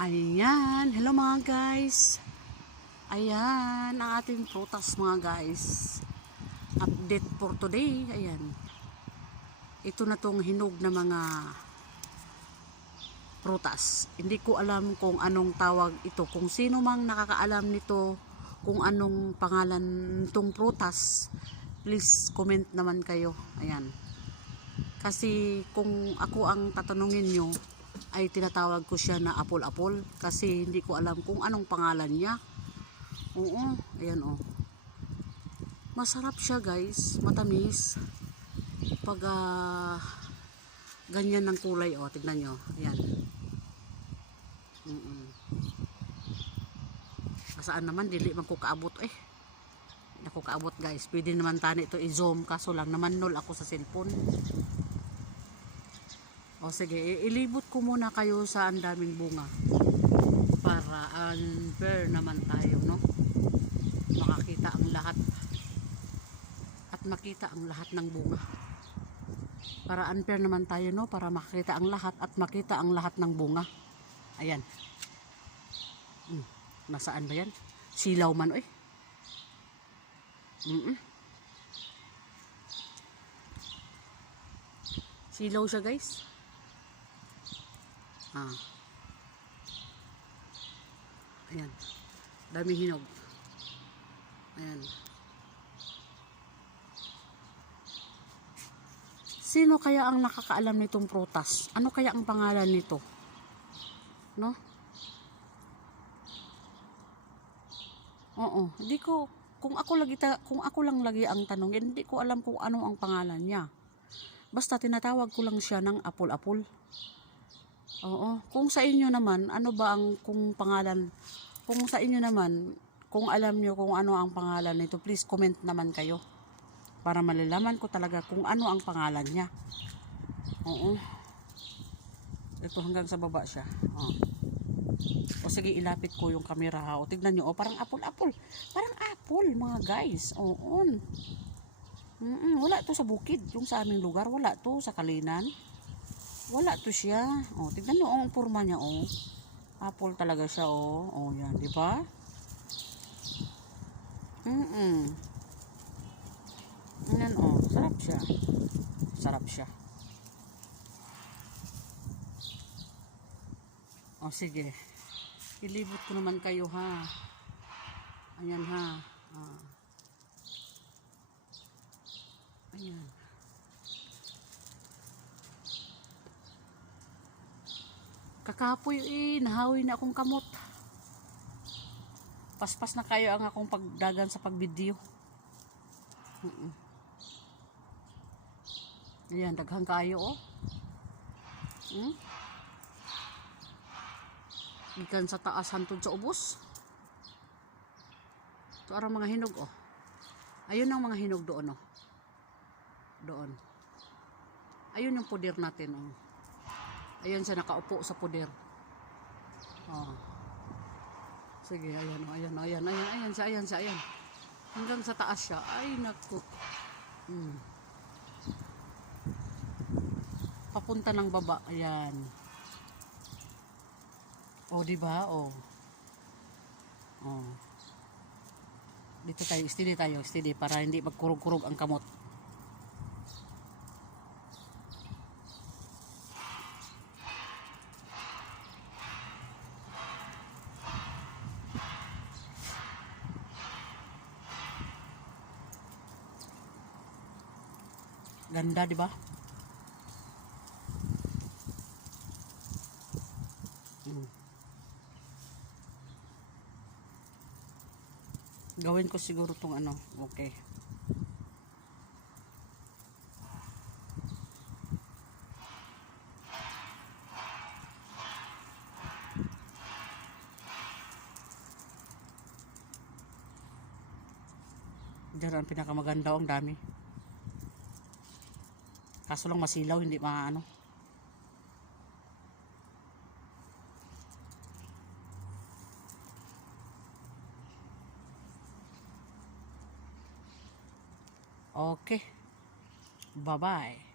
Ayan, hello mga guys. Ayan, ang ating prutas mga guys. Update for today. Ayan. Ito na tong hinog na mga prutas. Hindi ko alam kung anong tawag ito. Kung sino mang nakakaalam nito, kung anong pangalan nitong prutas, please comment naman kayo. Ayan. Kasi kung ako ang tatanungin nyo, ay tinatawag ko siya na apol-apol kasi hindi ko alam kung anong pangalan niya. Oo, ayan oh. Masarap siya guys, matamis. Pag ganyan ng kulay oh, tignan nyo. Ayan. Saan naman dili man ko kaabot eh. Hindi ko kaabot guys. Pwede naman tani ito i-zoom kaso lang naman null ako sa cellphone. O sige, ilibot ko muna kayo sa ang daming bunga para unfair naman tayo, no? Makakita ang lahat at makita ang lahat ng bunga. Para unfair naman tayo, no? Para makita ang lahat at makita ang lahat ng bunga. Ayan. Nasaan ba yan? Silaw man, oy. Silaw siya, guys. Ayan. Dami hinog. Ayan. Sino kaya ang nakakaalam nitong prutas? Ano kaya ang pangalan nito? No? Oo, hindi ko kung ako lang lagi ang tanongin, hindi ko alam kung ano ang pangalan niya. Basta tinatawag ko lang siya ng apol-apol. Oo, kung sa inyo naman, ano ba ang kung pangalan? Kung sa inyo naman, kung alam nyo kung ano ang pangalan nito, please comment naman kayo. Para malalaman ko talaga kung ano ang pangalan niya. Oo. Ito hanggang sa baba siya. O sige, ilapit ko yung camera ha. O tignan nyo, parang apple-apple. Parang apple mga guys. Oo. Wala to sa bukid. Yung sa aming lugar, wala to sa Kalinan. Wala to siya. O tignan nyo ang forma niya. O apple talaga siya. O yan, di ba? Yan o, sarap siya. Sarap siya. O sige. Ilibot ko naman kayo ha. Ayan ha. Ayan. Kakapoy nahawi na akong kamot. Paspas na kayo ang akong pagdagan sa pagvideo. Ayan, daghang kayo oh. Ikan sa taas hantod sa ubos. Ito arang mga hinog oh. Ayun ang mga hinog doon oh. Doon. Ayun yung puder natin oh. Ayun siya nakaupo sa puder. Oh. Sige, ayan oh, ayan siya. Hanggang sa taas siya. Ay naku. Papunta ng baba. Ayan. Oh, di ba? Oh. Dito tayo, steady para hindi magkurog-kurog ang kamot. Ganda, di ba? Gawin ko siguro tong ano. Okay. Diyan ang pinakamaganda, ang dami. Kaso lang masilaw, hindi maano. Okay. Bye-bye.